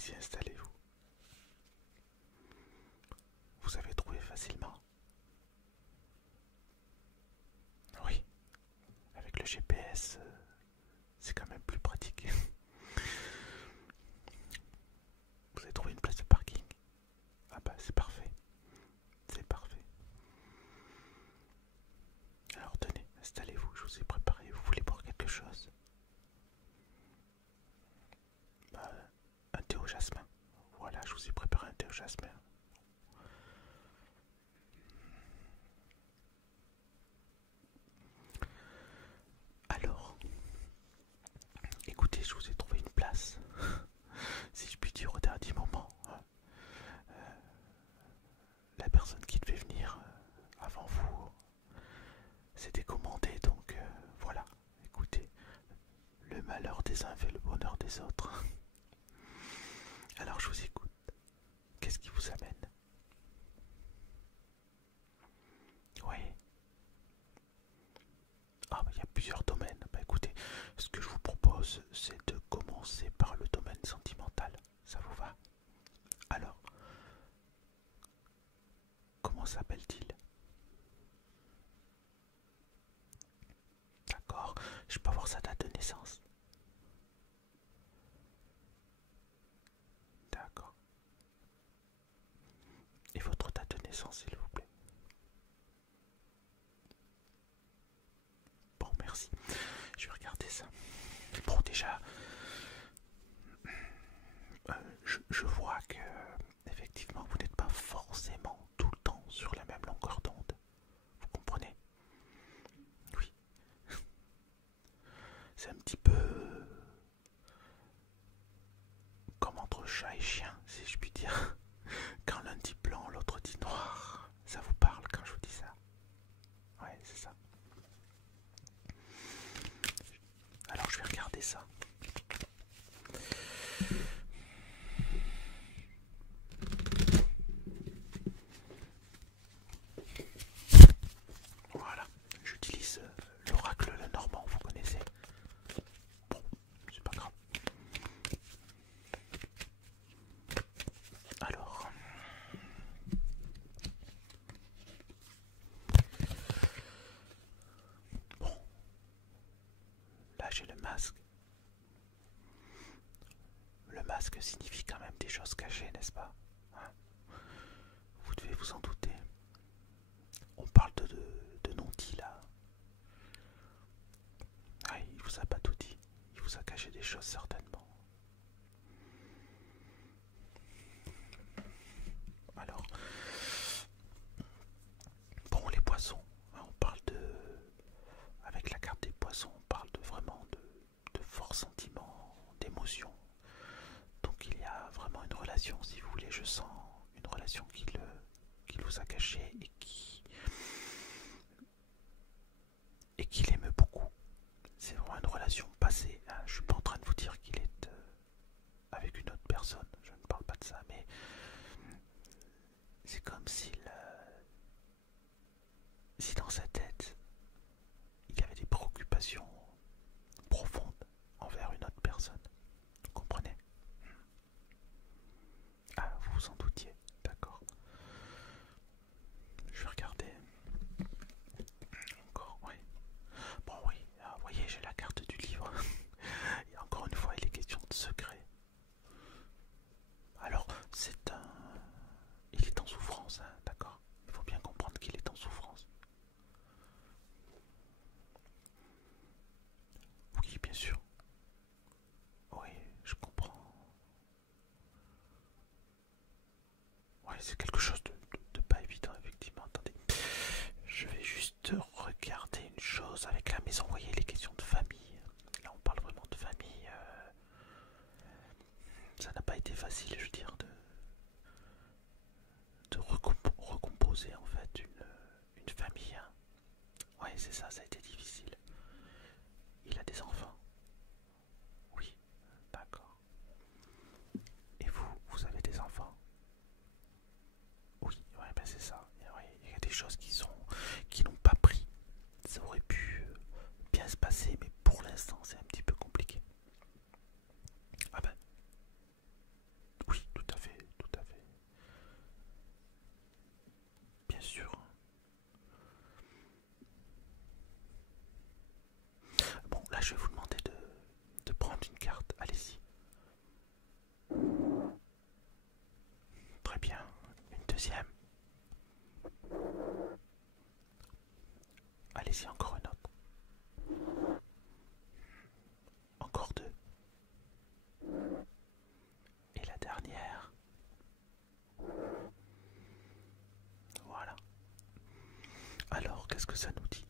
Allez-y, installez-vous. Vous avez trouvé facilement? Oui, avec le GPS, c'est quand même plus pratique. Vous avez trouvé une place de parking? Ah bah c'est parfait, c'est parfait. Alors tenez, installez-vous, je vous ai préparé. Vous voulez boire quelque chose? Bah, un thé au jasmin. Voilà, je vous ai préparé un thé au jasmin. Alors, écoutez, je vous ai trouvé une place, si je puis dire, au dernier moment. La personne qui devait venir avant vous s'était commandée, donc voilà. Écoutez, le malheur des uns fait le bonheur des autres. Alors je vous écoute. Qu'est-ce qui vous amène? Oui. Ah, bah, il y a plusieurs domaines. Bah écoutez, ce que je vous propose, c'est de commencer par le domaine sentimental. Ça vous va? Alors, comment s'appelle-t-il? D'accord. Je peux avoir sa date de naissance? D'accord. Et votre date de naissance, s'il vous plaît? Bon, merci. Je vais regarder ça. Bon, déjà, je vois que, effectivement, vous n'êtes pas forcément tout le temps sur la même longueur d'onde. Vous comprenez? Oui. C'est un petit peu comme entre chat et chien, si je puis dire. Quand l'un dit blanc, l'autre dit noir. Ça vous parle quand je vous dis ça? Ouais, c'est ça. Alors, je vais regarder ça. Voilà. J'utilise l'oracle le normand, vous connaissez? Bon, c'est pas grave. Alors, bon, là j'ai le masque. Le masque signifie quand même des choses cachées, n'est-ce pas? Hein? Vous devez vous en douter. On parle de non-dit là. Ah, il vous a pas tout dit. Il vous a caché des choses certainement. Alors, bon, les poissons, hein, on parle de... Avec la carte des poissons, on parle de vraiment de forts sentiments, d'émotions. Donc il y a vraiment une relation, si vous voulez, je sens une relation qu'il vous a cachée et qu'il aime beaucoup. C'est vraiment une relation passée. Hein. Je suis pas en train de vous dire qu'il est avec une autre personne, je ne parle pas de ça, mais c'est comme si dans sa tête, il y avait des préoccupations profondes envers une autre personne. Vous comprenez? Ah, vous vous en doutiez, d'accord. Je vais regarder. Encore, oui. Bon, oui, vous voyez, j'ai la carte du livre. Et encore une fois, il est question de secret. Alors, c'est un... Il est en souffrance, hein, d'accord? Il faut bien comprendre qu'il est en souffrance. Oui, bien sûr. Oui, je comprends. Oui, c'est quelque chose de pas évident, effectivement. Attendez. Je vais juste regarder une chose avec la maison. Vous voyez, les questions de famille. Là, on parle vraiment de famille. Ça n'a pas été facile, je veux dire, de recomposer en fait une famille. Hein. Ouais, c'est ça, ça a été difficile. Il a des enfants? Oui, d'accord. Et vous avez des enfants? Oui, ouais, ben c'est ça. Ouais, il y a des choses qui n'ont pas pris. Ça aurait pu bien se passer, mais pour l'instant, c'est un petit peu compliqué. Ah ben, bien. Une deuxième. Allez-y, encore une autre. Encore deux. Et la dernière. Voilà. Alors, qu'est-ce que ça nous dit?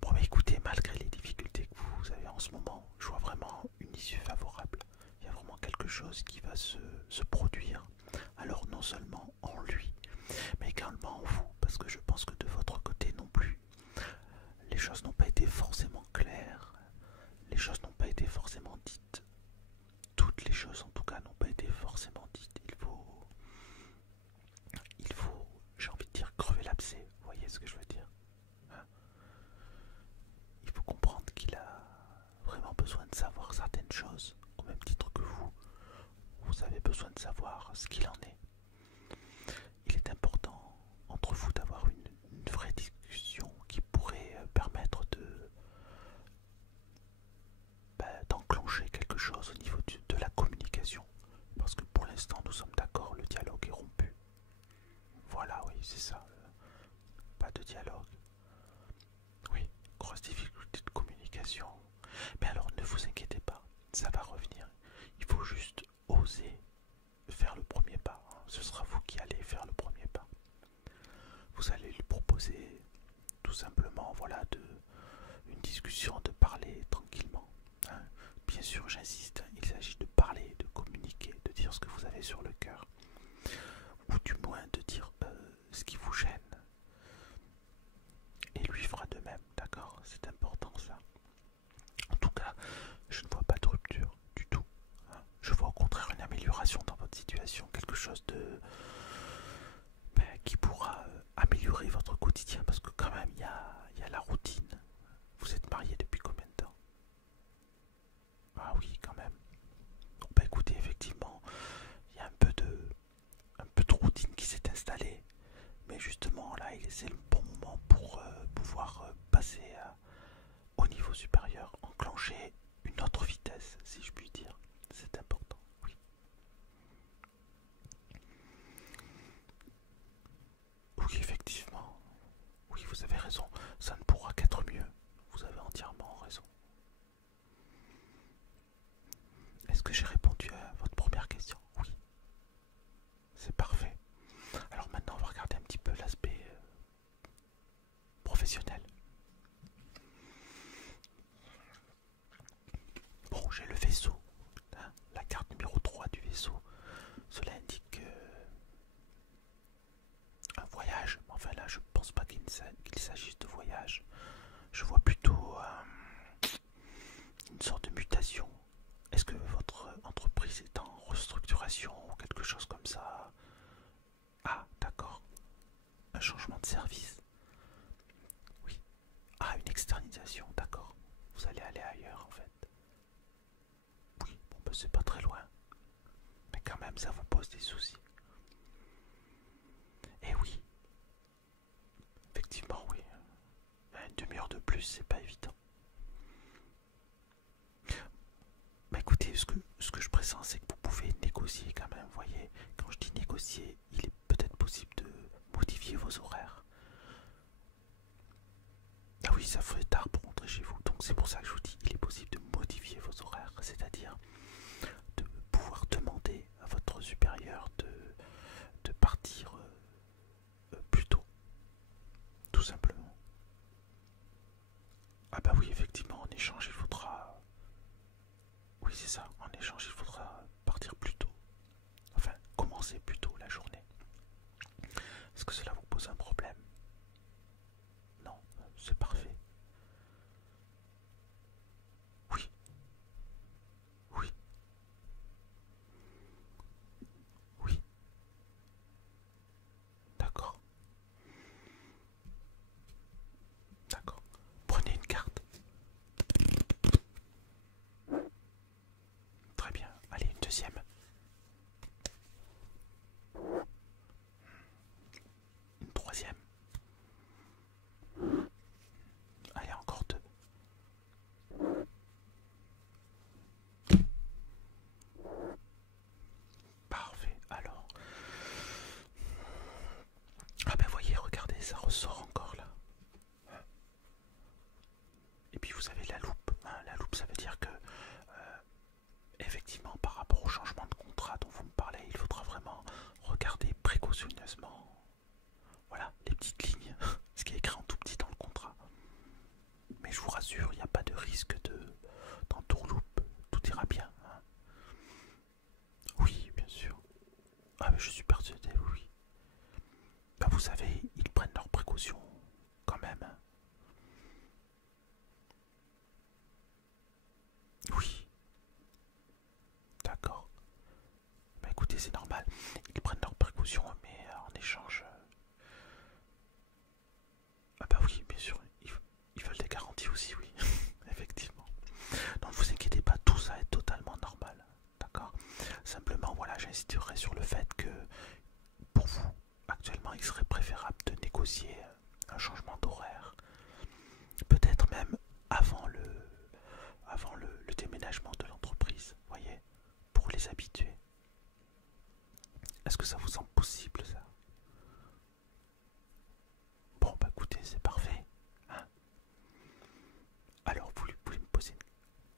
Bon, mais écoutez, malgré les difficultés que vous avez en ce moment, je vois vraiment une issue favorable. Il y a vraiment quelque chose qui va se produire. Alors, non seulement en lui, mais également en vous, parce que je pense que de votre côté non plus, les choses n'ont pas été forcément claires, les choses n'ont pas été forcément dites. Toutes les choses, en tout cas, n'ont pas été forcément dites. Il faut, j'ai envie de dire, crever l'abcès. Vous voyez ce que je veux dire? Il faut comprendre qu'il a vraiment besoin de savoir certaines choses, au même titre que vous. Vous avez besoin de savoir ce qu'il en est. Il est important entre vous d'avoir une vraie discussion qui pourrait permettre d'enclencher quelque chose au niveau de la communication. Parce que pour l'instant, nous sommes d'accord, le dialogue est rompu. Voilà, oui, c'est ça. Pas de dialogue. Oui, grosse difficulté de communication. Mais alors ne vous inquiétez pas, ça va revenir. Il faut juste oser faire le premier pas. Ce sera vous qui allez faire le premier pas. Vous allez lui proposer tout simplement, voilà, une discussion, de parler tranquillement. Bien sûr, j'insiste, il s'agit de parler, de communiquer, de dire ce que vous avez sur le cœur. Ou du moins de dire ce qui vous gêne. Et lui fera de même, d'accord? C'est important ça. En tout cas, je ne vois pas de rupture du tout. Je vois au contraire une amélioration dans votre situation, quelque chose qui pourra améliorer votre quotidien, parce que quand même il y a la routine. Vous êtes marié depuis combien de temps? Ah oui, quand même. Bon, bah écoutez, effectivement, il y a un peu de routine qui s'est installée, mais justement là, c'est le bon moment pour pouvoir passer au niveau supérieur, enclencher une autre vitesse, si je puis dire. C'est important, oui. Oui, effectivement. Oui, vous avez raison. Ça ne pourra qu'être mieux. Vous avez entièrement raison. Est-ce que j'ai répondu à votre première question? Oui. C'est parfait. Alors maintenant, on va regarder un petit peu l'aspect professionnel. Bon, j'ai le vaisseau. La carte numéro 3 du vaisseau. Cela indique un voyage. Enfin là, je pense pas qu'il s'agisse de voyage. Je vois plutôt une sorte de mutation. Est-ce que votre entreprise est en restructuration ou quelque chose comme ça? Ah, d'accord. Un changement de service. Oui. Ah, une externalisation, d'accord. Vous allez aller ailleurs en fait. Oui, bon, ben, c'est pas très loin. Mais quand même, ça vous pose des soucis. Et oui. Effectivement, oui. Une demi-heure de plus, c'est pas évident. Bah écoutez, ce que je pressens, c'est que vous pouvez négocier quand même. Vous voyez, quand je dis négocier, il est peut-être possible de modifier vos horaires. Ah oui, ça ferait tard pour rentrer chez vous. Donc c'est pour ça que je vous dis, il est possible de modifier vos horaires. C'est-à-dire de pouvoir demander à votre supérieur de partir plus tôt. Tout simplement. Ah bah oui, effectivement, en échange, il faudra... Oui, c'est ça. En échange, il faudra partir plus tôt. Enfin, commencer plus tôt la journée. Est-ce que cela vous pose un problème? Non, c'est parfait. Oui, oui, oui. D'accord, d'accord. Prenez une carte. Très bien. Allez, une deuxième. Ah mais je suis persuadé, oui. Oui. Bah, vous savez, ils prennent leurs précautions quand même, hein. Oui, d'accord. Bah écoutez, c'est normal. Ils prennent leurs précautions, mais en échange... Ah bah oui, bien sûr, ils veulent des garanties aussi, oui. Effectivement. Donc ne vous inquiétez pas, tout ça est totalement normal. D'accord. Simplement, voilà, j'insisterai sur le fait que pour vous, actuellement, il serait préférable de négocier un changement d'horaire. Peut-être même avant le déménagement de l'entreprise, voyez, pour les habituer. Est-ce que ça vous semble possible, ça? Bon, bah écoutez, c'est parfait, hein. Alors, vous voulez me poser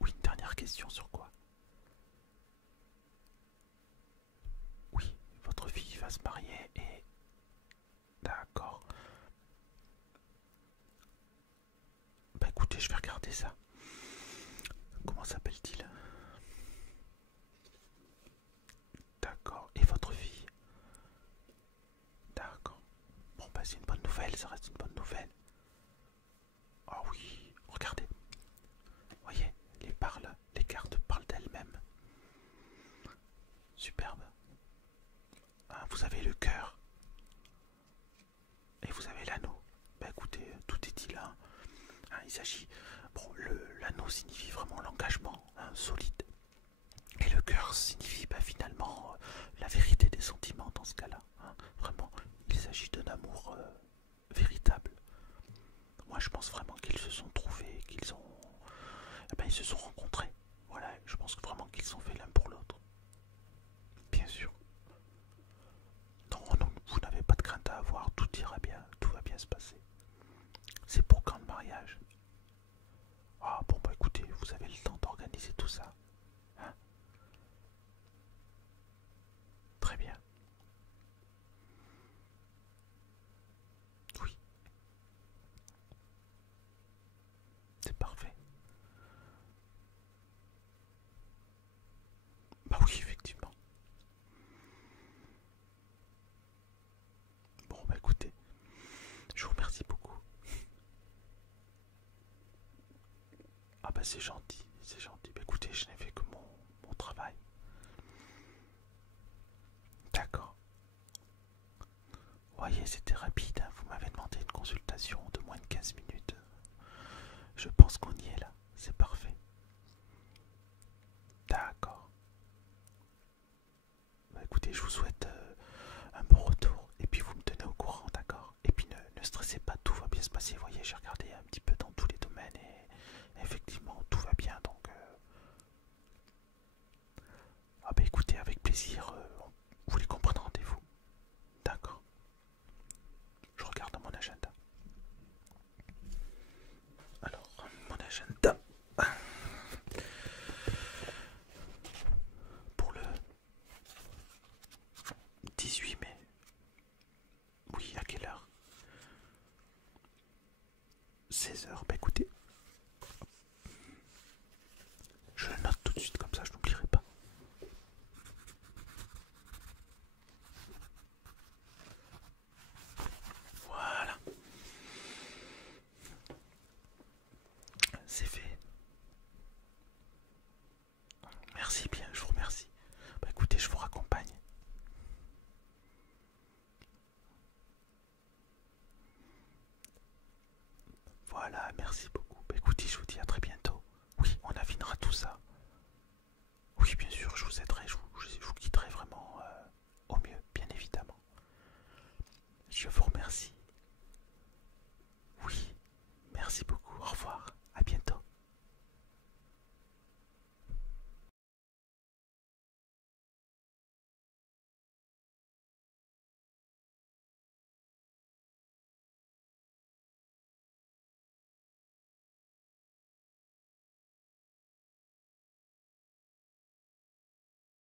une dernière question sur quoi? Oui, votre fille va se marier et... D'accord. Bah écoutez, je vais regarder ça. Comment s'appelle-t-il? D'accord. Et votre fille? D'accord. Bon bah c'est une bonne nouvelle, ça reste une bonne nouvelle. Ah oui, regardez. Voyez, les cartes parlent d'elles-mêmes. Superbe. Hein, vous avez le cœur et vous avez l'anneau. Bah écoutez, tout est dit là. Hein, il s'agit... Bon, l'anneau signifie vraiment l'engagement, hein, solide. Et le cœur signifie bah, finalement la vérité des sentiments dans ce cas-là, hein. Vraiment, il s'agit d'un amour véritable. Moi je pense vraiment qu'ils se sont trouvés, qu'ils ont... Eh ben, ils se sont rencontrés. Voilà, je pense vraiment qu'ils sont faits l'un pour l'autre. Bien sûr. Non, non, vous n'avez pas de crainte à avoir, tout ira bien, tout va bien se passer. C'est pour quand le mariage? Ah bon bah écoutez, vous avez le temps d'organiser tout ça, hein. Très bien. Oui, c'est parfait. Bah oui, effectivement. Bon bah écoutez, je vous remercie beaucoup. Ah bah c'est gentil, c'est gentil. Bah écoutez, je n'ai fait que mon travail. D'accord. Voyez, c'était rapide, hein. Vous m'avez demandé une consultation de moins de 15 minutes. Je pense qu'on y est là, c'est parfait. D'accord. Bah écoutez, je vous souhaite un bon retour et puis vous me tenez au courant, d'accord? Et puis ne stressez pas, tout va bien se passer. Vous voyez, j'ai regardé un petit peu dans tous les domaines et effectivement tout va bien. Donc, ah bah écoutez, avec plaisir, vous voulez qu'on prenne rendez-vous? D'accord. Je regarde dans mon agenda. Alors, mon agenda pour le 18 mai. Oui, à quelle heure? 16 h. Bah écoutez, je le note tout de suite comme ça je n'oublierai pas. Voilà, c'est fait. Merci bien, je vous remercie. Bah écoutez, je vous raccompagne. Voilà, merci beaucoup. Bah écoutez, je vous dis à très bientôt.